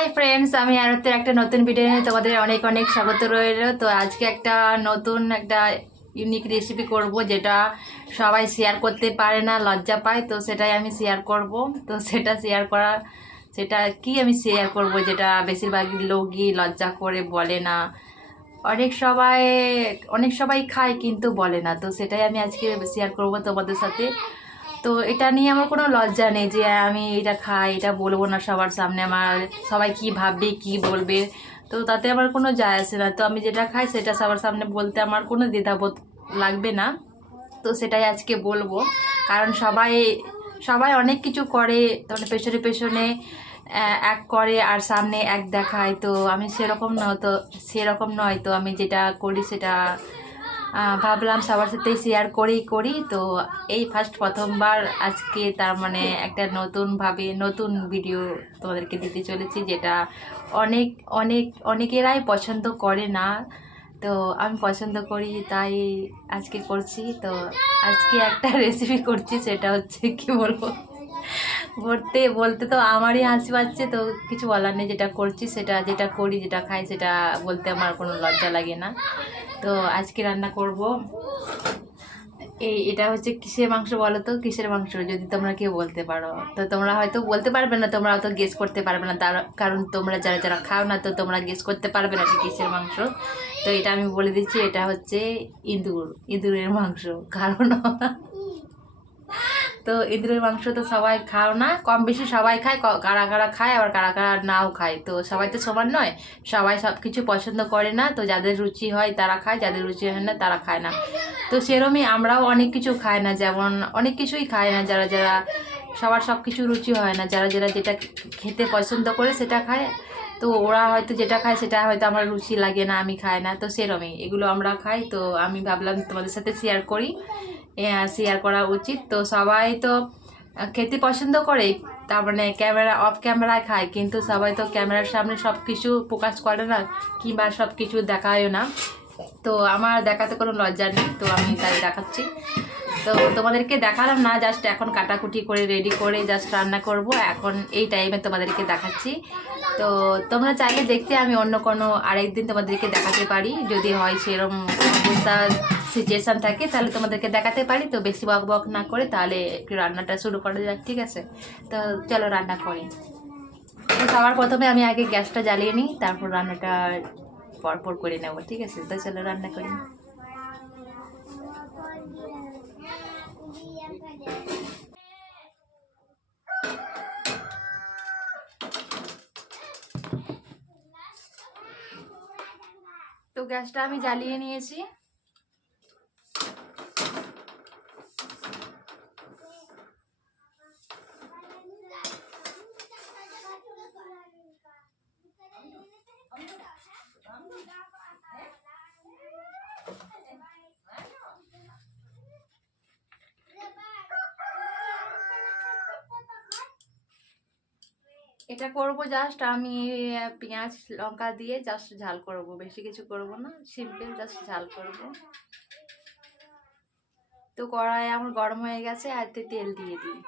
Hi friends, আমি আরতের একটা নতুন ভিডিও নিয়ে তোমাদের অনেক অনেক স্বাগত রইল। তো আজকে একটা নতুন একটা ইউনিক রেসিপি করব, যেটা সবাই শেয়ার করতে পারে না, লজ্জা পায়। তো সেটাই আমি শেয়ার করব। তো সেটা কি আমি শেয়ার করব, যেটা বেশিরভাগ লোকই লজ্জা করে বলে না। অনেক সবাই অনেক সবাই খায় কিন্তু বলে না। তো সেটাই আমি আজকে শেয়ার করব তোমাদের সাথে। তো এটা নিয়ে আমার কোনো লজ্জা নেই যে আমি এটা খাই, এটা বলবো না সবার সামনে। আমার সবাই কি ভাববে, কি বলবে, তো তাতে আমার কোনো যায় আসে না। তো আমি যেটা খাই সেটা সবার সামনে বলতে আমার কোনো দ্বিধাবোধ লাগবে না। তো সেটাই আজকে বলবো। কারণ সবাই সবাই অনেক কিছু করে, তাহলে পেছনে পেছনে এক করে আর সামনে এক দেখায়। তো আমি সেরকম নয়। তো আমি যেটা করি সেটা ভাবলাম সবার সাথে শেয়ার করি। তো এই প্রথমবার আজকে তার মানে একটা নতুন ভিডিও তোমাদেরকে দিতে চলেছি, যেটা অনেক অনেক অনেকেরাই পছন্দ করে না। তো আমি পছন্দ করি, তাই আজকে করছি। তো আজকে একটা রেসিপি করছি, সেটা হচ্ছে কি বলবো, বলতে তো আমারই হাসি পাচ্ছে। তো কিছু বলার নেই, যেটা করছি সেটা, যেটা করি, যেটা খাই সেটা বলতে আমার কোনো লজ্জা লাগে না। তো আজকে রান্না করব এটা হচ্ছে কিসের মাংস বলো তো? কিসের মাংস যদি তোমরা কেউ বলতে পারো, তো তোমরা হয়তো বলতে পারবে না, তোমরা অত গেস করতে পারবে না, তার কারণ তোমরা যারা যারা খাও না, তো তোমরা গেস করতে পারবে না কিসের মাংস। তো এটা আমি বলে দিচ্ছি, এটা হচ্ছে ইঁদুরের মাংস। কারণ তো ইঁদুরের মাংস তো সবাই খাও না, কম বেশি সবাই খায়, কারা কারা খায় আবার কারা কারা নাও খায়। তো সবাই তো সমান নয়, সবাই সব কিছু পছন্দ করে না। তো যাদের রুচি হয় তারা খায়, যাদের রুচি হয় না তারা খায় না। তো সেরমই আমরাও অনেক কিছু খাই না, যেমন অনেক কিছুই খায় না যারা যারা, সবার সব কিছু রুচি হয় না, যারা যারা যেটা খেতে পছন্দ করে সেটা খায়। তো ওরা হয়তো যেটা খায় সেটা হয়তো আমার রুচি লাগে না, আমি খাই না। তো সেরমই এগুলো আমরা খাই। তো আমি ভাবলাম তোমাদের সাথে শেয়ার করি, শেয়ার করা উচিত। তো সবাই তো খেতে পছন্দ করে, তার মানে অফ ক্যামেরায় খায়, কিন্তু সবাই তো ক্যামেরার সামনে সব কিছু প্রকাশ করে না, কিংবা সব কিছু দেখায়ও না। তো আমার দেখাতে কোনো লজ্জা নেই, তো আমি তাই দেখাচ্ছি। তো তোমাদেরকে দেখালাম না, জাস্ট এখন কাটাকুটি করে রেডি করে জাস্ট রান্না করব এখন এই টাইমে তোমাদেরকে দেখাচ্ছি। তো তোমরা চাইলে দেখতে আমি অন্য কোনো আরেকদিন তোমাদেরকে দেখাতে পারি, যদি হয় সেরকম অবস্থা সিচুয়েশান থাকে, তাহলে তোমাদেরকে দেখাতে পারি। তো বেশি বক বক না করে তাহলে একটু রান্নাটা শুরু করা যাক, ঠিক আছে? তো চলো রান্না করি। তো সবার প্রথমে আমি আগে গ্যাসটা জ্বালিয়ে নিই, তারপর রান্নাটা পরপর করে নেব, ঠিক আছে? তো চলো রান্না করি। তো গ্যাসটা আমি জ্বালিয়ে নিয়েছি। এটা করব জাস্ট আমি পেঁয়াজ লঙ্কা দিয়ে জাস্ট ঝাল করব, বেশি কিছু করব না, সিম্পল জাস্ট ঝাল করব। তো কড়াই আমার গরম হয়ে গেছে, আর তেল দিয়ে দিই।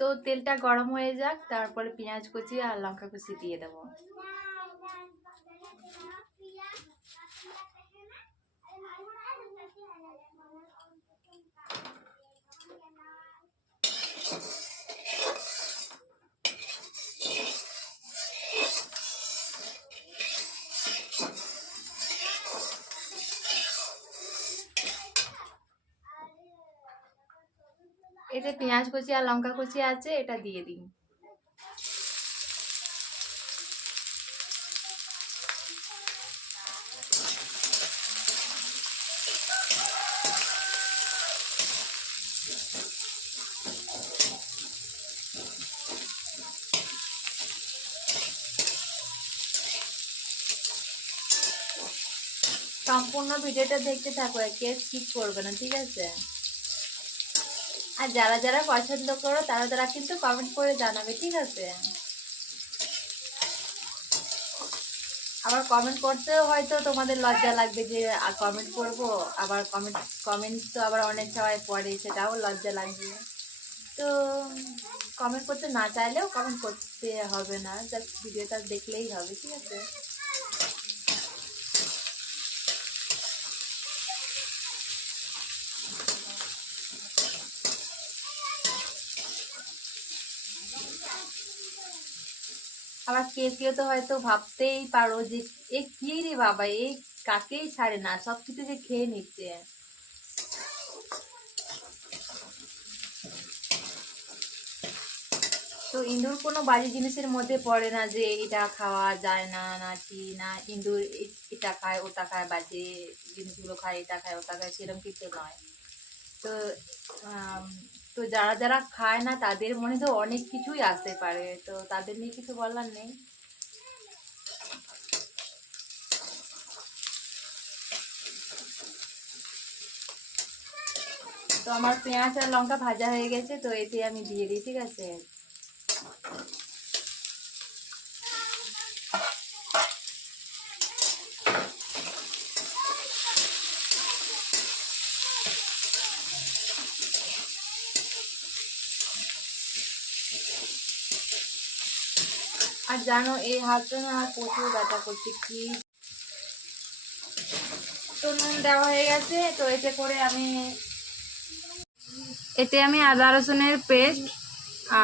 তো তেলটা গরম হয়ে যাক, তারপরে পেঁয়াজ কুচি আর লঙ্কা কুচি দিয়ে দেবো। এতে পেঁয়াজ কুচি আর লঙ্কা কুচি আছে, এটা দিয়ে দিই। সম্পূর্ণ ভিডিওটা দেখতে থাকো, কে স্কিপ করবে না, ঠিক আছে? আর যারা যারা পছন্দ করো তারা তারা কিন্তু কমেন্ট করে জানাবে, ঠিক আছে? আবার কমেন্ট করতেও হয়তো তোমাদের লজ্জা লাগবে যে কমেন্ট করবো, আবার কমেন্ট তো আবার অনেক সবাই পড়ে, সেটাও লজ্জা লাগবে। তো কমেন্ট করতে না চাইলেও কমেন্ট করতে হবে না, জাস্ট ভিডিওটা দেখলেই হবে, ঠিক আছে? আবার কেউ তো হয়তো ভাবতেই পারো যে এ কি রে বাবা, এই কাকেই ছাড়ে না, সব কিছু যে খেয়ে নিচ্ছে। তো ইঁদুর কোনো বাজে জিনিসের মধ্যে পড়ে না যে এটা খাওয়া যায় না, নাকি না ইঁদুর এটা খায় ওটা খায়, বাজে জিনিসগুলো খায়, এটা খায় ওটা খায়, সেরকম কিছু নয়। তো আম, তো যারা যারা খায় না তাদের মনে তো অনেক কিছুই আসতে পারে, তো তাদের নিয়ে কিছু বলার নেই। তো আমার পেঁয়াজ আর লঙ্কা ভাজা হয়ে গেছে, তো এতে আমি দিয়ে দিই, ঠিক আছে? আর জানো এই হাতটা না আর প্রচুর ব্যথা করছে কি। তো নুন দেওয়া হয়ে গেছে, তো এতে আমি আদা রসুনের পেস্ট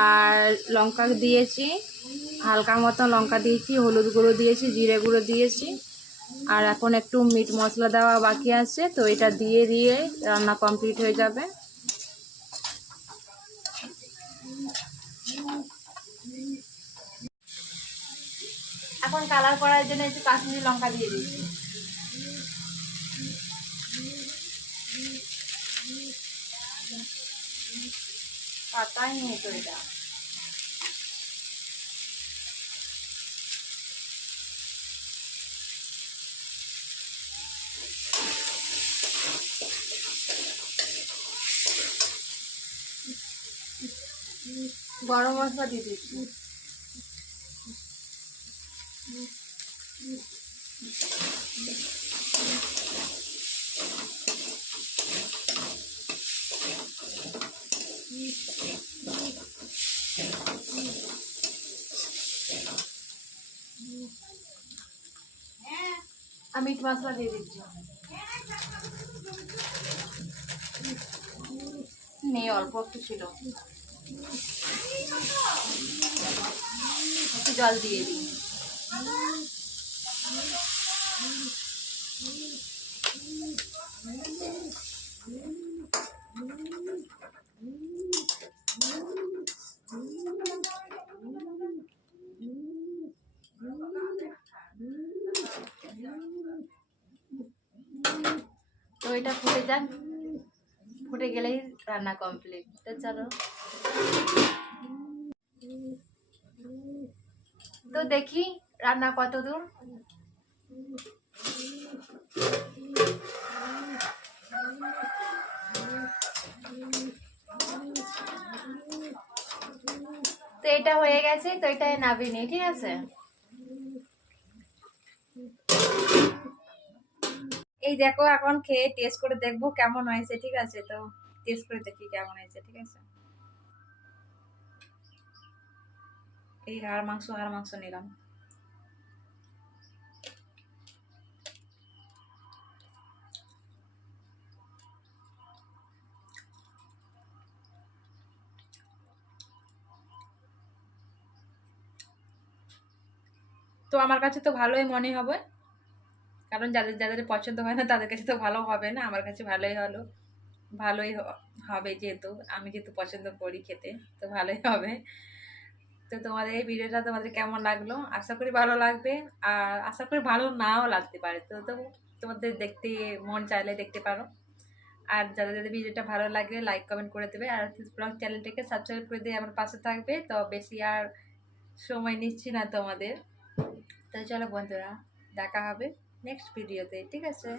আর লঙ্কা দিয়েছি, হালকা মতো লঙ্কা দিয়েছি, হলুদ গুঁড়ো দিয়েছি, জিরে গুঁড়ো দিয়েছি, আর এখন একটু মিট মশলা দেওয়া বাকি আছে, তো এটা দিয়ে দিয়ে রান্না কমপ্লিট হয়ে যাবে। এখন কালার করার জন্য একটু কাশ্মীরি লঙ্কা দিয়ে দিচ্ছি। পাতাই নেই তো এটা। গরম মশলা দিয়ে দিচ্ছি। আর মিট মশলা দিয়ে দিচ্ছি। নেই, অল্প একটু ছিল, একটু জল দিয়ে দিই। তো এটা ফুটে যাক, ফুটে গেলেই রান্না কমপ্লিট। তো চলো, তো দেখি রান্না কত দূর। তো এটা হয়ে গেছে, তো এটা নাবিয়ে নিই, ঠিক আছে? এই দেখো, এখন খেয়ে টেস্ট করে দেখবো কেমন হয়েছে, ঠিক আছে? তো টেস্ট করে দেখি কেমন হয়েছে, ঠিক আছে? এই হাড় মাংস নিলাম। তো আমার কাছে তো ভালোই মনে হবে, কারণ যাদের যাদের পছন্দ হয় না তাদের কাছে তো ভালো হবে না, আমার কাছে ভালোই হবে, যেহেতু আমি যেহেতু পছন্দ করি খেতে, তো ভালোই হবে। তো তোমাদের এই ভিডিওটা তোমাদের কেমন লাগলো, আশা করি ভালো লাগবে, আর আশা করি ভালো নাও লাগতে পারে। তো তো তোমাদের দেখতে মন চাইলে দেখতে পারো। আর যাদের যাদের ভিডিওটা ভালো লাগলে লাইক কমেন্ট করে দেবে, আর ব্লগ চ্যানেলটাকে সাবস্ক্রাইব করে দিয়ে আমার পাশে থাকবে। তো বেশি আর সময় নিচ্ছি না তোমাদের। তো চলো বন্ধুরা, দেখা হবে নেক্সট ভিডিওতে, ঠিক আছে?